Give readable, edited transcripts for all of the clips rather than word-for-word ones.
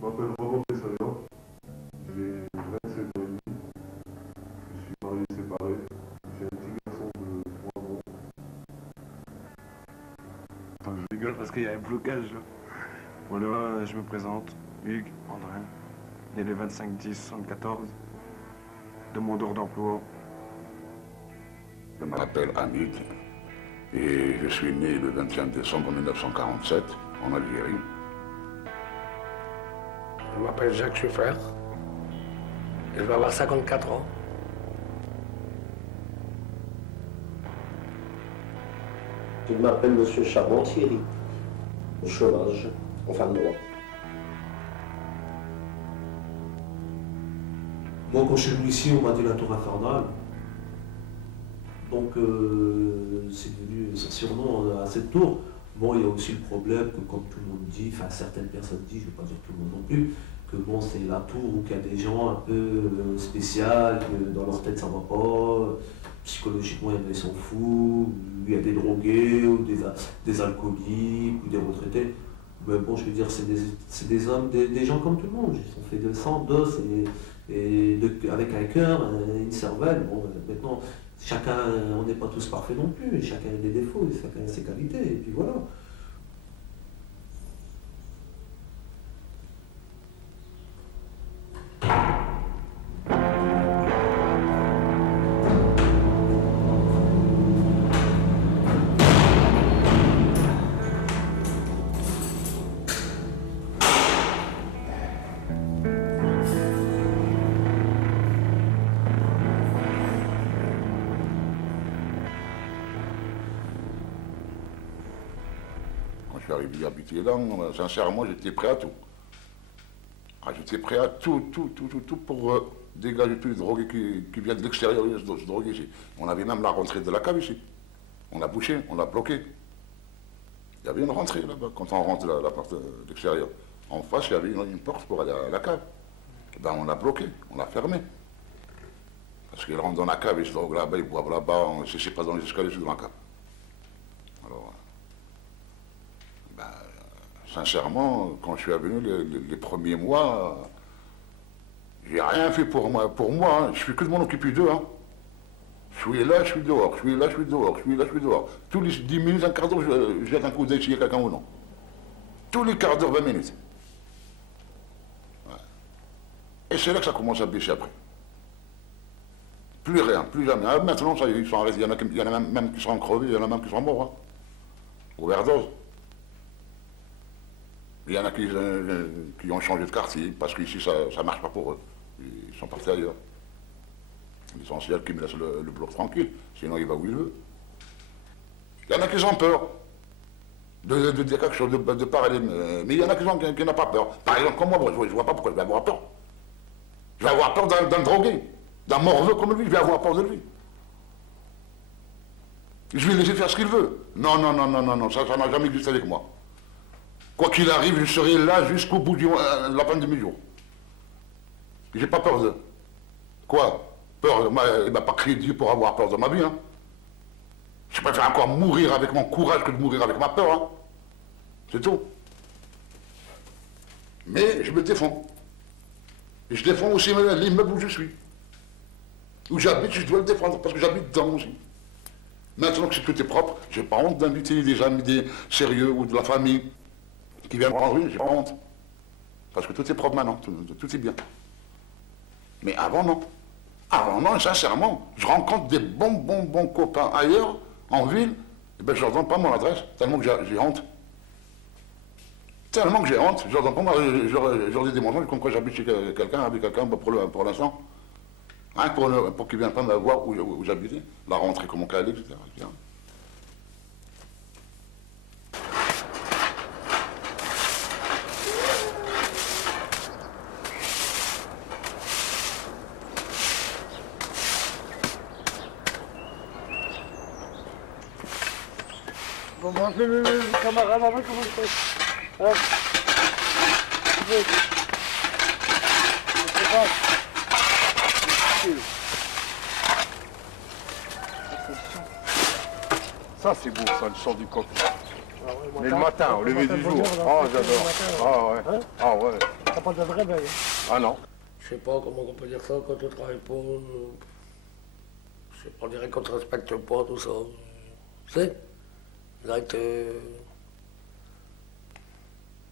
Je m'appelle Robo Pessayo, j'ai 27 ans et demi, je suis marié séparé, j'ai un petit garçon de 3 mois. Attends, je rigole parce qu'il y a un blocage là. Voilà, je me présente, Hugues Andrin, né le 25/10/74, demandeur d'emploi. Je m'appelle Hamid et je suis né le 25 décembre 1947 en Algérie. Je m'appelle Jacques Schuffer. Je vais avoir 54 ans. Je m'appelle Monsieur Charbon Thierry, au chômage, en fin de droit. Moi, quand je suis venu ici, on m'a dit la tour infernale. Donc, c'est devenu un surnom à cette tour. Bon, il y a aussi le problème que, comme tout le monde dit, enfin certaines personnes disent, je ne vais pas dire tout le monde non plus, que bon, c'est la tour où il y a des gens un peu spéciaux, que dans leur tête ça ne va pas, psychologiquement ils s'en foutent, où il y a des drogués, ou des alcooliques, ou des retraités. Mais bon, je veux dire, c'est des hommes, des gens comme tout le monde, ils sont faits de sang, d'os, avec un cœur, une cervelle. Bon, maintenant, chacun, on n'est pas tous parfaits non plus, et chacun a des défauts, et chacun a ses qualités, et puis voilà. Je suis arrivé à habiter là, sincèrement, j'étais prêt à tout. Ah, j'étais prêt à tout pour dégager tous les drogués qui viennent de l'extérieur, se droguer ici. On avait même la rentrée de la cave ici. On l'a bouché, on l'a bloqué. Il y avait une rentrée là-bas, quand on rentre la porte de l'extérieur. En face, il y avait une porte pour aller à la cave. Et ben, on l'a bloqué, on l'a fermé. Parce qu'ils rentrent dans la cave, ils se droguent là-bas, ils boivent là-bas, c'est pas dans les escaliers, c'est dans la cave. Alors, sincèrement, quand je suis venu les premiers mois, j'ai rien fait pour moi. Hein. Je suis que de m'en occuper d'eux. Hein. Je suis là, je suis dehors, je suis là, je suis dehors, je suis là, je suis dehors. Tous les 10 minutes, un quart d'heure, je jette un coup d'œil s'il y a quelqu'un ou non. Tous les quarts d'heure, 20 minutes. Ouais. Et c'est là que ça commence à baisser après. Plus rien, plus jamais. Ah, maintenant, ça, ils sont arrêtés. Il y en a même qui sont crevés, il y en a même qui sont morts. Hein. Overdose. Il y en a qui ont changé de quartier, parce qu'ici, ça ne marche pas pour eux. Ils sont partis ailleurs. L'essentiel qui me laisse le bloc tranquille, sinon il va où il veut. Il y en a qui ont peur de dire quelque chose, de parler, mais il y en a qui n'ont pas peur. Par exemple, comme moi, je ne vois pas pourquoi je vais avoir peur. Je vais avoir peur d'un drogué, d'un morveux comme lui, je vais avoir peur de lui. Je vais laisser faire ce qu'il veut. Non, ça n'a jamais existé avec moi. Quoi qu'il arrive, je serai là jusqu'au bout de la fin de mes jours. J'ai pas peur de... Quoi? Peur, il m'a pas créé Dieu pour avoir peur de ma vie. Hein. Je préfère encore mourir avec mon courage que de mourir avec ma peur. Hein. C'est tout. Mais je me défends. Et je défends aussi l'immeuble où je suis. Où j'habite, je dois le défendre, parce que j'habite dedans aussi. Maintenant que tout est propre, j'ai pas honte d'inviter des amis des sérieux ou de la famille qui viennent prendre une, j'ai pas honte. Parce que tout est propre maintenant, tout est bien. Mais avant, non. Avant, non, sincèrement, je rencontre des bons copains ailleurs, en ville, et ben je leur donne pas mon adresse, tellement que j'ai honte. Tellement que j'ai honte, je leur donne pas moi, je leur dis des mensonges comme quoi j'habite chez quelqu'un, avec quelqu'un pour l'instant. Hein, pour qu'ils ne viennent pas me voir où j'habitais, la rentrée, comment qu'elle allait, etc. Bon, moi, le camarade, avant, comment je fais? Hein? Je sais pas. Ça c'est beau, ça, le chant du coq. Ah ouais, Mais le matin, au lever du jour. Oh, j'adore. Ah ouais. Ah ouais. T'as pas de réveil. Ah non. Je sais pas comment on peut dire ça quand on travaille pas. Je sais pas, on dirait qu'on te respecte pas, tout ça. Tu sais? Direct,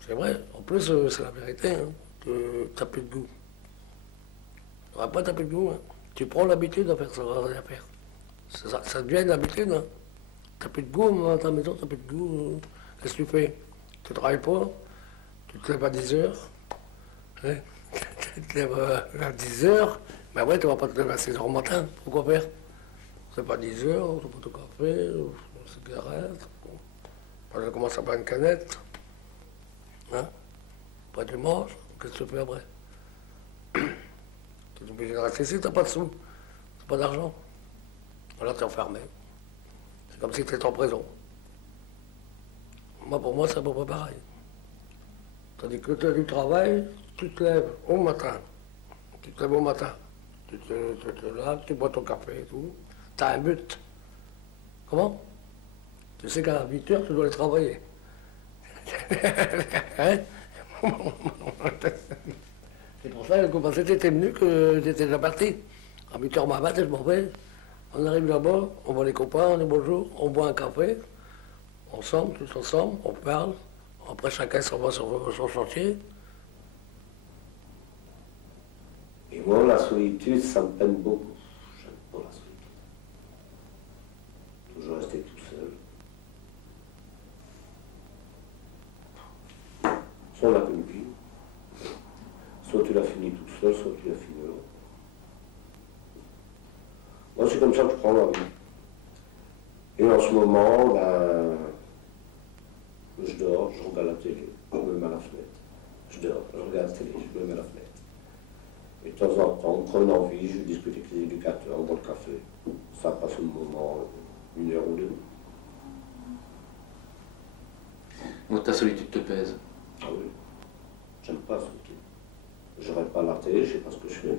c'est vrai. En plus, c'est la vérité, hein. T'as plus de goût. T'auras pas t'as plus de goût, hein. Tu prends l'habitude à faire ça, à rien faire. Ça devient une habitude, hein. T'as plus de goût, à ta maison, t'as plus de goût. Qu'est-ce que tu fais? Tu travailles pas, tu te lèves à 10 heures. Hein? Tu te lèves à 10 heures, mais ouais, tu vas pas te lever à 6 heures au matin. Pourquoi faire? C'est pas 10 heures, tu bois ton café, une cigarette. Après, tu commences à boire une canette. Hein? Après, tu manges. Qu'est-ce que tu fais après? Tu es obligé de rester ici, t'as pas de sous. T'as pas d'argent. Voilà, t'es enfermé. C'est comme si tu étais en prison. Moi, pour moi, c'est à peu près pareil. Tandis que tu as du travail, tu te lèves au matin. Tu te lèves au matin. Tu te laves, tu bois ton café et tout. Tu as un but. Comment? Tu sais qu'à 8 heures, tu dois aller travailler. Hein? C'est pour ça que quand t'étais venu, que j'étais déjà parti. À 8 heures ma matin, je m'en vais. On arrive là-bas, on voit les copains, on dit bonjour, on boit un café. Ensemble, tous ensemble, on parle. Après, chacun s'en va sur son chantier. Et moi, la solitude, ça me peine beaucoup. J'aime pas la solitude. Toujours rester tout seul. Soit on l'a une vie, soit tu l'as fini tout seul, soit tu l'as fini là. Moi, c'est comme ça que je prends la vie. Et en ce moment, ben, je dors, je regarde la télé, je me mets à la fenêtre. Je dors, je regarde la télé, je me mets à la fenêtre. Et de temps en temps, quand on a envie, je discute avec les éducateurs, on boit le café. Ça passe un moment, 1 heure ou 2. Donc ta solitude te pèse? Ah oui, j'aime pas la solitude. Je regarde pas la télé, je sais pas ce que je fais.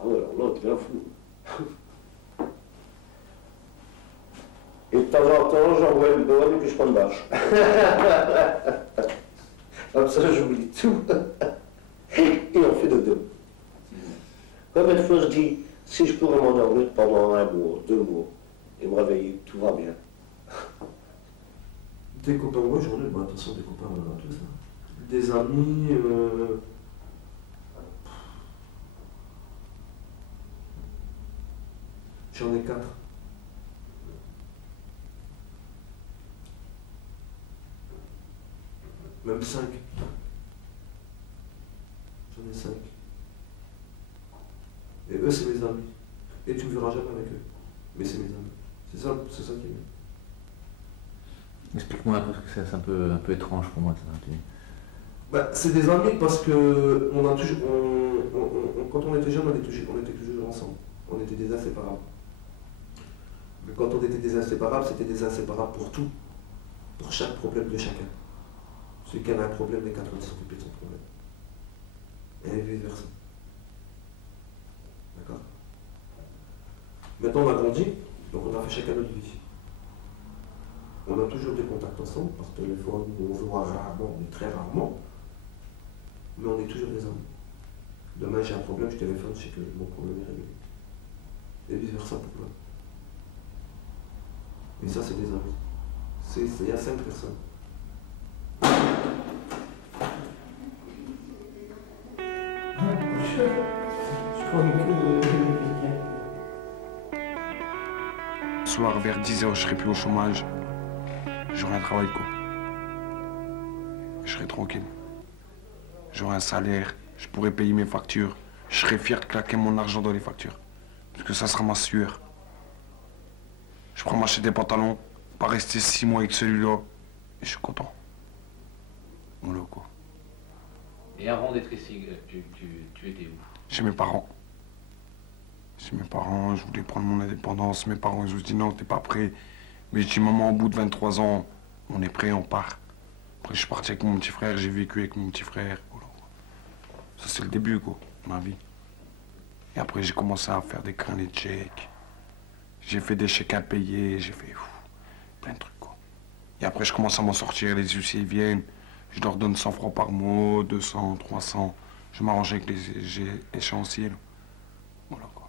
Ah ouais, alors là, tu deviens fou. Et de temps en temps, j'envoie une bonne et puis je prends une bâche. Comme ça, j'oublie tout. Et on fait de deux. Comme une fois, je dis, si je pourrais m'endormir pendant 1 mois, 2 mois, et me réveiller, tout va bien. Des copains, moi j'en ai, bah, de toute façon des copains, on en a tous. Hein. Des amis, j'en ai 4. Même 5. J'en ai 5. Et eux, c'est mes amis. Et tu me verras jamais avec eux. Mais c'est mes amis. C'est ça qui est bien. Explique-moi, parce que c'est un peu étrange pour moi. Ça. Bah, c'est des amis parce que on a toujours, quand on était jeunes, on était toujours ensemble. On était des inséparables. Mais quand on était des inséparables, c'était des inséparables pour tout. Pour chaque problème de chacun. Celui qui avait un problème, les 4 autres s'occupaient de son problème. Et vice versa. D'accord? Maintenant on a grandi, donc on a fait chacun notre vie. On a toujours des contacts ensemble, par téléphone, on se voit rarement, mais très rarement. Mais on est toujours des amis. Demain j'ai un problème, je téléphone, je sais que mon problème est réglé. Et vice versa pour toi. Et ça c'est des amis. Il y a 5 personnes. Ce soir, vers 10h, je serai plus au chômage. J'aurai un travail, quoi. Je serai tranquille. J'aurai un salaire, je pourrai payer mes factures. Je serai fier de claquer mon argent dans les factures. Parce que ça sera ma sueur. Je pourrai m'acheter des pantalons, pas rester 6 mois avec celui-là. Et je suis content. Voilà, quoi. Et avant d'être ici, tu étais où? Chez mes parents. Chez mes parents, je voulais prendre mon indépendance. Mes parents, ils ont dit non, t'es pas prêt. Mais je dis maman, au bout de 23 ans, on est prêt, on part. Après, je suis parti avec mon petit frère, j'ai vécu avec mon petit frère. Voilà. Ça, c'est le début, quoi, de ma vie. Et après, j'ai commencé à faire des carnets de chèques. J'ai fait des chèques impayés, j'ai fait plein de trucs, quoi. Et après, je commence à m'en sortir, les huissiers viennent. Je leur donne 100 francs par mois, 200, 300. Je m'arrange avec les échéanciers. Là. Voilà quoi.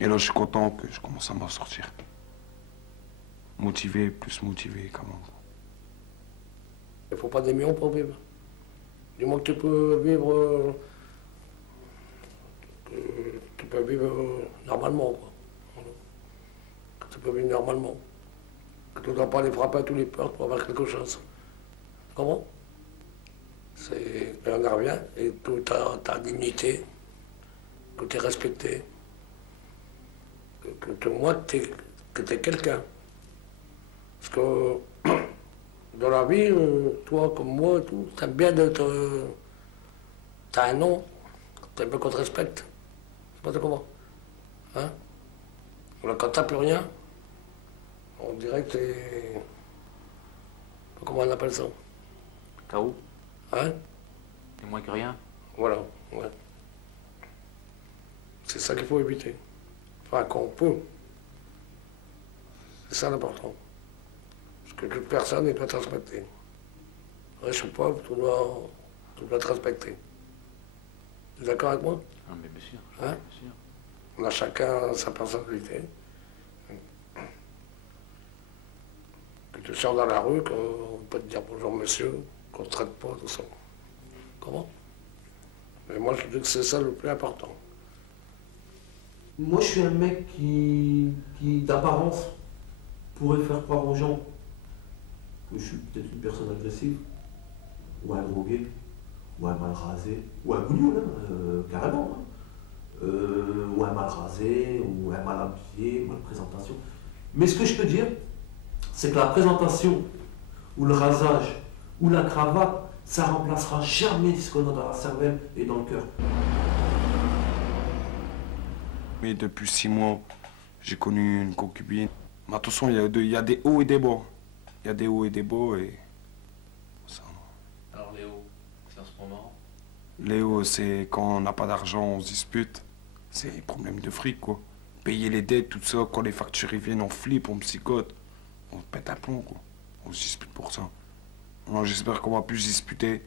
Et là, je suis content que je commence à m'en sortir. Motivé, plus motivé qu'avant. Il ne faut pas des millions pour vivre. Du moins que tu peux vivre, normalement. Quoi. Voilà. Que tu peux vivre normalement. Que tu ne dois pas les frapper à tous les portes pour avoir quelque chose. Comment? On en revient, et que ta dignité, que tu es respecté, que tu es quelqu'un. Parce que dans la vie, toi comme moi, t'aimes bien d'être. T'as un nom, t'aimes bien qu'on te respecte. Je sais pas comment. Hein? Alors, quand t'as plus rien, on dirait que t'es. Comment on appelle ça? KO. Hein? Et moins que rien. Voilà, ouais. C'est ça qu'il faut éviter. Enfin, qu'on peut. C'est ça l'important. Parce que toute personne doit te respecter. Riche ou pauvre, tu dois te respecter. Tu es d'accord avec moi? Ah, mais bien sûr. Hein? Bien sûr. On a chacun sa personnalité. Que tu sors dans la rue, qu'on peut te dire bonjour monsieur, qu'on ne te traite pas, tout ça. Comment? Mais moi, je dis que c'est ça le plus important. Moi, je suis un mec qui d'apparence, pourrait faire croire aux gens que je suis peut-être une personne agressive, ou un drogué, ou un mal rasé, ou un bougnoul, carrément. Ou un mal rasé, ou un mal habillé, mal présentation. Mais ce que je peux dire, c'est que la présentation, ou le rasage, ou la cravate, ça remplacera jamais ce qu'on a dans la cervelle et dans le cœur. Mais depuis 6 mois, j'ai connu une concubine. Mais attention, il y a des hauts et des bas. Il y a des hauts et des bas et... Ça, Alors Léo, c'est en ce moment. Léo, c'est quand on n'a pas d'argent, on se dispute. C'est problème de fric, quoi. Payer les dettes, tout ça, quand les factures ils viennent, on flippe, on psychote. On pète un plomb, quoi. On se dispute pour ça. Alors j'espère qu'on va plus se disputer.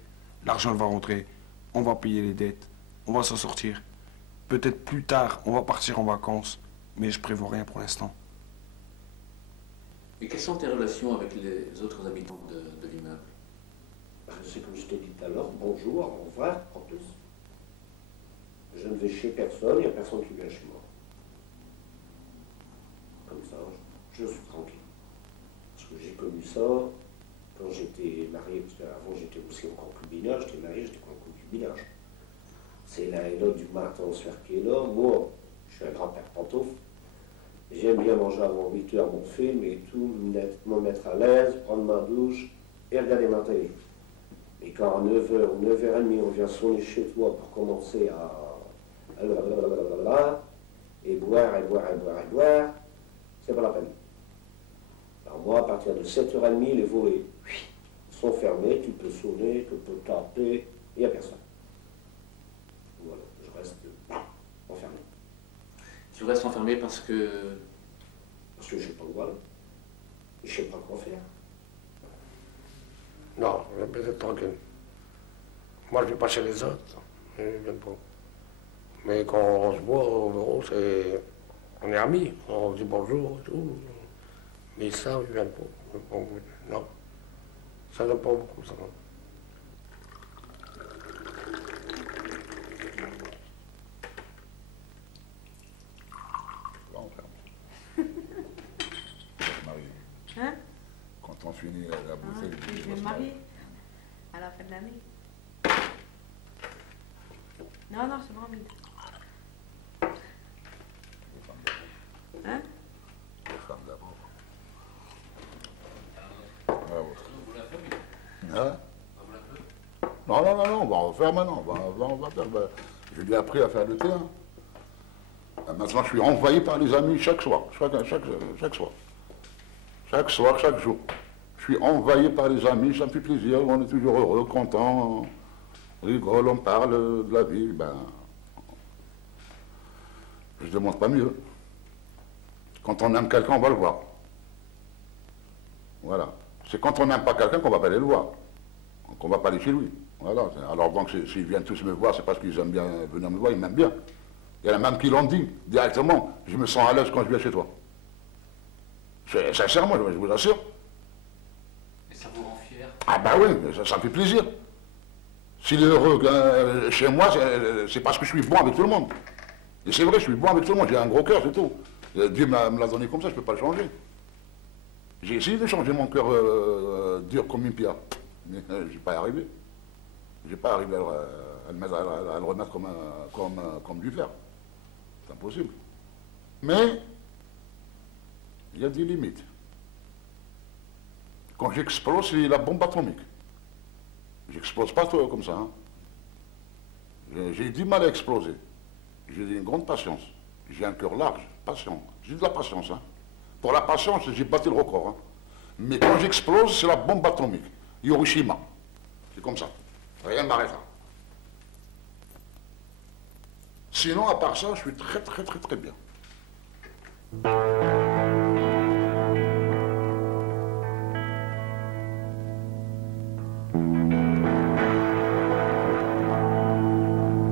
L'argent va rentrer. On va payer les dettes. On va s'en sortir. Peut-être plus tard, on va partir en vacances. Mais je prévois rien pour l'instant. Et quelles sont tes relations avec les autres habitants de l'immeuble? C'est comme je t'ai dit tout à l'heure, bonjour, au revoir, en plus. Je ne vais chez personne, il n'y a personne qui vient chez moi. Comme ça, je suis tranquille. Parce que j'ai connu ça quand j'étais marié, parce qu'avant j'étais aussi en concubinage, j'étais marié, j'étais en concubinage. C'est l'un et l'autre du matin au soir qui est là. Moi, je suis un grand-père pantoufle. J'aime bien manger avant 8 h mon film et tout, me mettre à l'aise, prendre ma douche et regarder ma télé. Et quand à 9 h ou 9 h 30, on vient sonner chez toi pour commencer à et boire, et boire, et boire, et boire, c'est pas la peine. Alors moi, à partir de 7 h 30, les volets sont fermés, tu peux sonner, tu peux taper, il n'y a personne. Voilà, je reste enfermé. Tu restes enfermé parce que je n'ai pas le droit. Je ne sais pas quoi faire. Non, je vais être tranquille. Moi, je vais pas chez les autres. Je viens pas. Mais quand on se voit au bureau, on est amis. On se dit bonjour et tout. Mais ça, je viens pas. Non. Ça n'aime pas beaucoup, ça. Hein? Quand on finit la bouteille, je vais me marier à la fin de l'année. Non, non, c'est bon, vite. Hein? Les femmes d'abord. Hein? Non, non, non, non, on va en faire maintenant. On va faire. J'ai bien appris à faire le terrain. Maintenant, je suis envahi par les amis chaque soir. Chaque soir. Chaque soir, chaque jour. Je suis envahi par les amis, ça me fait plaisir, on est toujours heureux, content, on rigole, on parle de la vie. Ben, je ne demande pas mieux. Quand on aime quelqu'un, on va le voir. Voilà. C'est quand on n'aime pas quelqu'un qu'on va pas aller le voir. qu'on ne va pas aller chez lui. Voilà. Alors donc s'ils viennent tous me voir, c'est parce qu'ils aiment bien venir me voir, ils m'aiment bien. Il y en a même qui l'ont dit directement, je me sens à l'aise quand je viens chez toi. Sincèrement, je vous assure. Et ça vous rend fier? Ah ben oui, ça me fait plaisir. S'il est heureux chez moi, c'est parce que je suis bon avec tout le monde. Et c'est vrai, je suis bon avec tout le monde, j'ai un gros cœur, c'est tout. Dieu me l'a donné comme ça, je ne peux pas le changer. J'ai essayé de changer mon cœur dur comme une pierre, mais je n'ai pas arrivé. Je n'ai pas arrivé à le remettre comme du fer. C'est impossible. Mais il y a des limites. Quand j'explose, c'est la bombe atomique. J'explose pas tout comme ça. Hein. J'ai du mal à exploser. J'ai une grande patience. J'ai un cœur large, patient. J'ai de la patience. Hein. Pour la patience, j'ai battu le record. Hein. Mais quand j'explose, c'est la bombe atomique. Hiroshima. C'est comme ça. Rien ne m'arrêtera. Sinon, à part ça, je suis très très très très bien.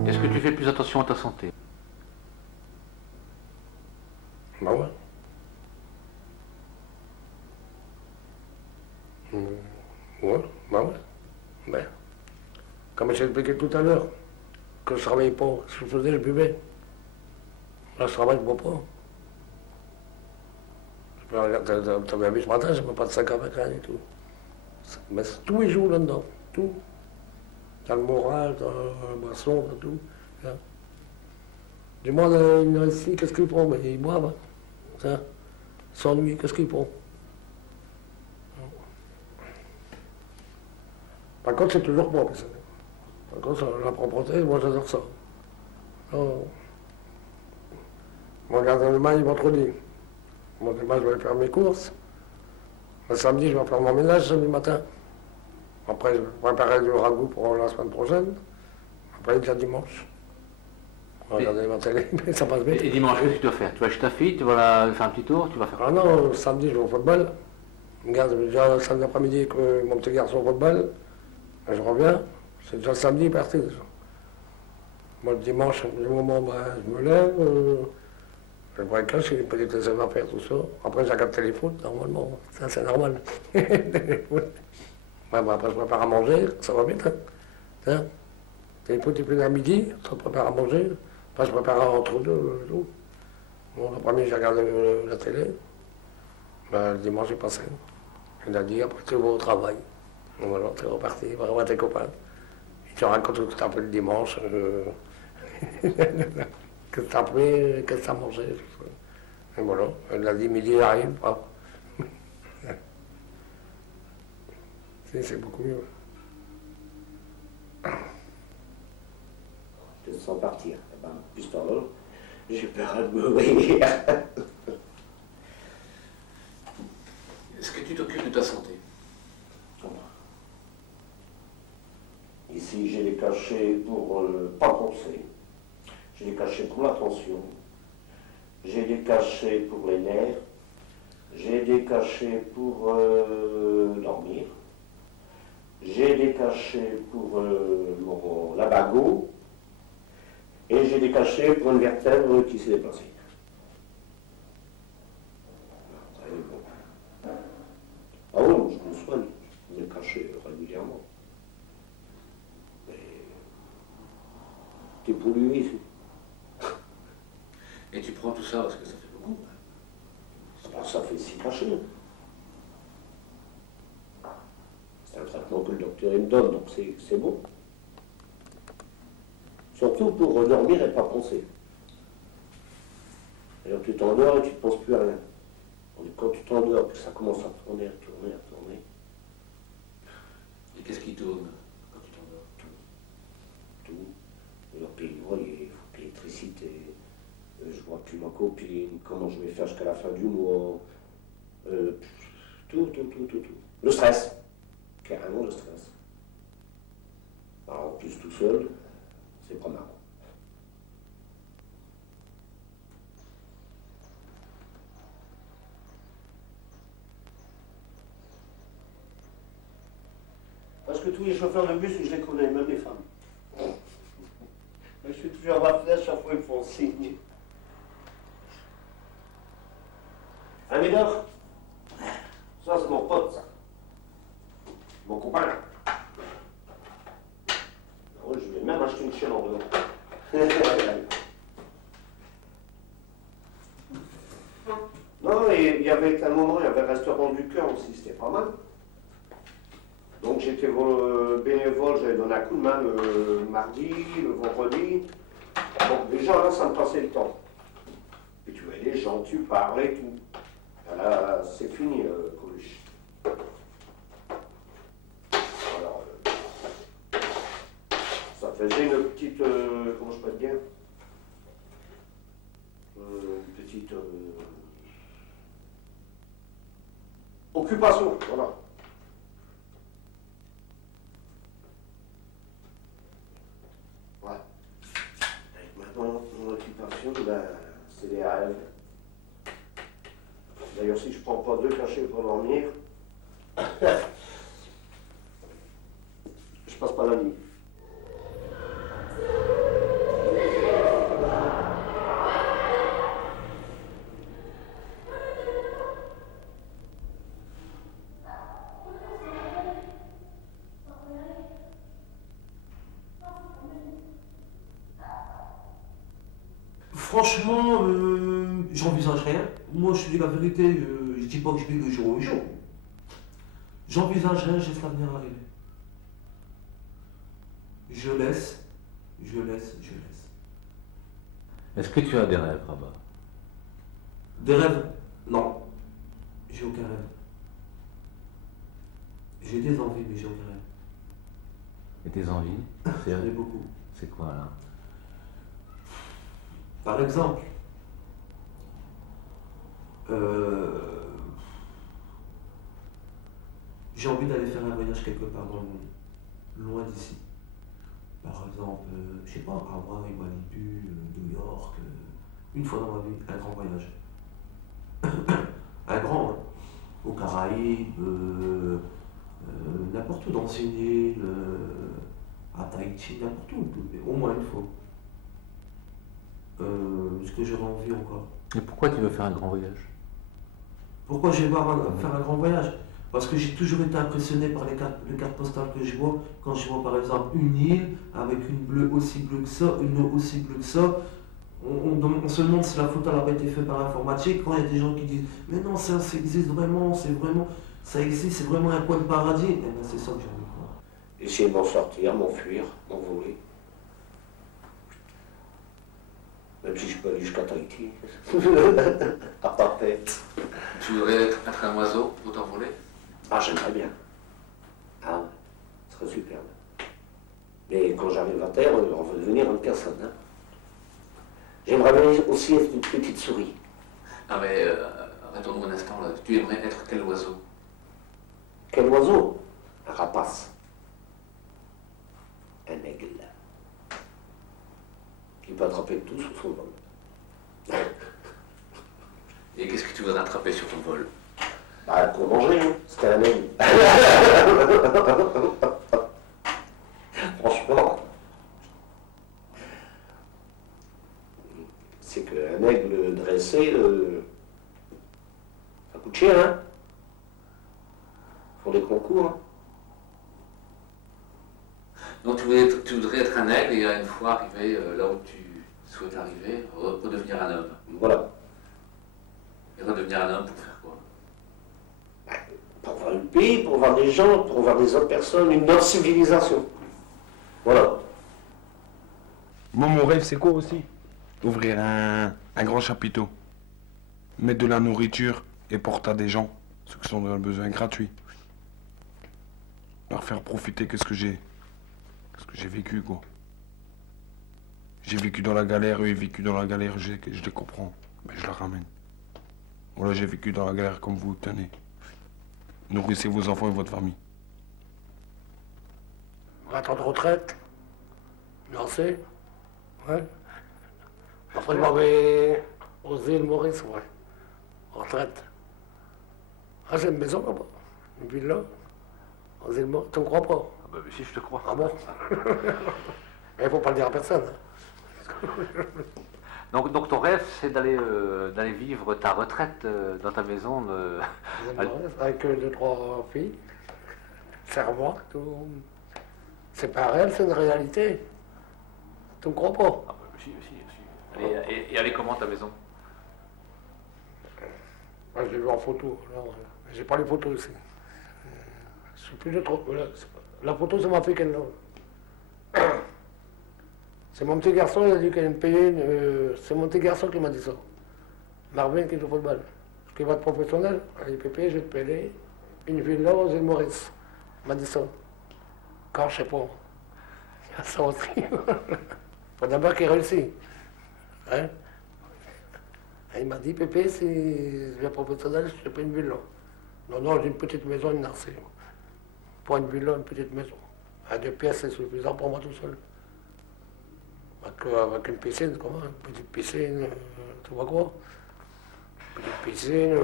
Est-ce que tu fais plus attention à ta santé? Bah ouais. Ouais, bah ouais. Ben, comme j'ai expliqué tout à l'heure, que je travaillais pas, ce que je faisais, je buvais. Là, je travaille, je bois pas. Tu m'as vu ce matin, je ne pas de sac avec rien et tout. Mais c'est tous les jours là-dedans, tout. Dans le moral, dans le boisson, dans tout. Hein. Du moins, ici, qu'est-ce qu'ils font? Ben, ils boivent. Hein. Ils s'ennuient, qu'est-ce qu'ils font? Par contre, c'est toujours propre. Ça. Par contre, la propreté, moi, j'adore ça. Oh. Mon gardien de main, il vendredi. Moi, demain, je vais faire mes courses. Le samedi, je vais faire mon ménage, samedi matin. Après, je vais préparer du ragoût pour la semaine prochaine. Après, il y a dimanche. On va regarder ma télé, mais ça passe bien. Et dimanche, qu'est-ce que tu dois faire? Tu vas chez ta fille, tu vas la faire un petit tour, tu vas faire... Ah non, le samedi, je vais au football. Regarde, déjà le samedi après-midi que mon petit garçon au football. Je reviens, c'est déjà le samedi parti déjà. Moi, le dimanche, du moment où je me lève, je vois que j'ai une petite affaire à faire, tout ça. Après, je regarde téléfoot, normalement. Ça, c'est normal. Téléfoot. Ouais, bon, après, je prépare à manger, ça va vite. Hein. Téléfoot, il finit à midi, ça prépare à manger. Après, je prépare entre deux. Tout. Bon, l'après-midi, je regarde la télé. Ben, le dimanche, j'ai passé. Il a dit, après, tu vas au travail. Donc voilà, t'es reparti, va revoir tes copains. Ils te racontent tout un peu le dimanche. Que t'as pris, que t'as mangé, tout ça. Et voilà, lundi midi, il arrive pas. C'est beaucoup mieux. Je te sens partir. Eh ben, pistole, j'ai peur de mourir. Est-ce que tu t'occupes de ta santé? Ici, j'ai des cachets pour pas penser. J'ai des cachets pour la tension. J'ai des cachets pour les nerfs. J'ai des cachets pour dormir. J'ai des cachets pour mon labago. Et j'ai des cachets pour une vertèbre qui s'est déplacée. Ah oui, je me soigne. Je me cachets régulièrement. T'es pollué ici. Et tu prends tout ça parce que ça fait beaucoup. Ça fait 6 cachets. C'est un traitement que le docteur il me donne, donc c'est bon. Surtout pour dormir et pas penser. Alors tu t'endors et tu ne penses plus à rien. Quand tu t'endors, ça commence à tourner, à tourner, à tourner. Et qu'est-ce qui tourne quand tu t'endors? Tout. Je dois payer le loyer, il faut payer l'électricité. Je vois plus ma copine, comment je vais faire jusqu'à la fin du mois. Tout. Le stress. Carrément le stress. Alors, en plus tout seul, c'est pas marrant. Parce que tous les chauffeurs de bus, je les connais, même les femmes. Je suis toujours à ma fenêtre, chaque fois ils me font signe. Un Médor, ça c'est mon pote, ça. Mon copain. Oh, je vais même acheter une chaîne en dehors. Non, et il y avait un moment, il y avait un restaurant du cœur aussi, c'était pas mal. Donc j'étais bénévole, j'avais donné un coup de main le mardi, le vendredi. Donc déjà là, ça me passait le temps. Et tu vois les gens, tu parles et tout. Là, c'est fini, Coluche. Alors, ça faisait une petite, comment je peux te dire, une petite occupation, voilà. Ouais. Et maintenant, mon occupation, ben, c'est les rêves. D'ailleurs, si je prends pas 2 cachets pour dormir, je passe pas la nuit. Franchement, j'envisage rien. Moi, je te dis la vérité, je dis pas que je vis le jour au jour. J'envisage rien, je laisse l'avenir arriver. Je laisse. Est-ce que tu as des rêves, Rabat? Des rêves? Non. J'ai aucun rêve. J'ai des envies, mais j'ai aucun rêve. Et tes envies? J'en ai beaucoup. C'est quoi, là? Par exemple, j'ai envie d'aller faire un voyage quelque part dans le monde, loin d'ici. Par exemple, je sais pas, Hawaï, Malibu, New York, une fois dans ma vie, un grand voyage. Un grand, hein. Aux Caraïbes, n'importe où, dans une île, à Tahiti, n'importe où, mais au moins une fois. Ce que j'aurais envie encore. Et pourquoi tu veux faire un grand voyage? Pourquoi je vais faire un grand voyage? Parce que j'ai toujours été impressionné par les cartes postales que je vois. Quand je vois par exemple une île avec une bleue aussi bleue que ça, une eau aussi bleue que ça, on se demande si la photo n'a pas été faite par l'informatique. Quand il y a des gens qui disent mais non, ça existe vraiment, ça existe, c'est vraiment un coin de paradis. Et bien c'est ça que j'ai envie de voir. Essayer de m'en sortir, m'enfuir, m'envoler. Même si je peux aller jusqu'à Tahiti. À ta tête. Tu voudrais être un oiseau pour t'envoler? Ah, j'aimerais bien. Ah, ce serait superbe. Mais quand j'arrive à terre, on veut devenir une personne. Hein. J'aimerais bien aussi être une petite souris. Ah mais, retourne-nous un instant là. Tu aimerais être quel oiseau? Quel oiseau? Un rapace. Un aigle. Qui peut attraper tout sous son vol. Et qu'est-ce que tu voudrais attraper sur ton vol? Bah, pour manger, hein. C'était un aigle. Franchement. C'est qu'un aigle dressé, ça coûte cher, hein. Pour des concours, hein. Donc tu voudrais être un aigle et une fois arrivé là où tu souhaites arriver, redevenir un homme. Voilà. Et redevenir un homme pour faire quoi? Pour voir le pays, pour voir des gens, pour voir des autres personnes, une autre civilisation. Voilà. Moi, mon rêve, c'est quoi aussi? Ouvrir un grand chapiteau. Mettre de la nourriture et porter à des gens, ceux qui sont dans le besoin gratuit. Leur faire profiter que ce que j'ai vécu, quoi. J'ai vécu dans la galère, eux ils vécu dans la galère, je les comprends, mais je la ramène. Voilà, j'ai vécu dans la galère comme vous, tenez. Nourrissez vos enfants et votre famille. 20 ans de retraite, lancé, ouais. Après, je m'en vais aux îles Maurice, ouais. Retraite. Ah, j'ai une maison là-bas, une villa, aux îles Maurice, tu me crois pas? bah, si, je te crois. Ah bon? Mais il faut pas le dire à personne. Donc ton rêve, c'est d'aller vivre ta retraite dans ta maison Avec 2-3 filles. Servant, tout. C'est pas réel, c'est une réalité. Tu me crois pas? Ah bah, si. Et elle est comment ta maison? Moi, je l'ai vu en photo. J'ai pas les photos ici. Je suis plus de trop. La photo, c'est ma fille qu'elle l'a. C'est mon petit garçon, il a dit qu'il allait me payer. C'est mon petit garçon qui m'a dit ça. Marvin qui joue au football. Qui va être professionnel. Il peut payer, je vais te payer une villa aux îles Maurice. Il m'a dit ça. Quand je sais pas. Il a ça aussi. Faut d'abord qu'il réussit. Hein? Et il m'a dit, Pépé, si je viens professionnel, je te paye une villa. Non, j'ai une petite maison, une narcée. Pour une villa, une petite maison. À 2 pièces, c'est suffisant pour moi tout seul. Avec une piscine, comment? Une petite piscine, tu vois quoi? Une petite piscine,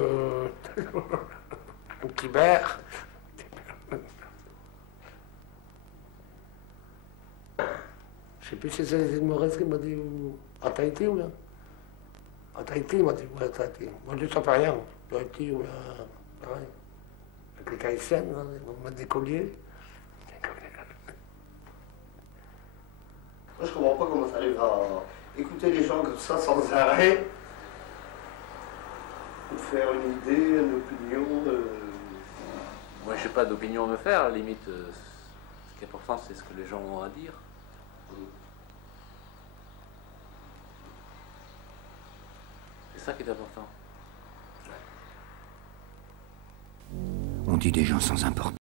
un petit verre. Je sais plus si c'est les îles Maurice qui m'a dit, ou à Tahiti ou bien. À Tahiti, il m'a dit, oui, à Tahiti. Moi, je ne sais pas rien. Tahiti ou bien, pareil. Avec les Haïtiennes, ils vont mettre des colliers. Moi, je comprends pas comment tu arrives à écouter les gens comme ça sans arrêt, pour faire une idée, une opinion. Moi, je n'ai pas d'opinion à me faire. À la limite, ce qui est important, c'est ce que les gens ont à dire. C'est ça qui est important. On dit des gens sans importance.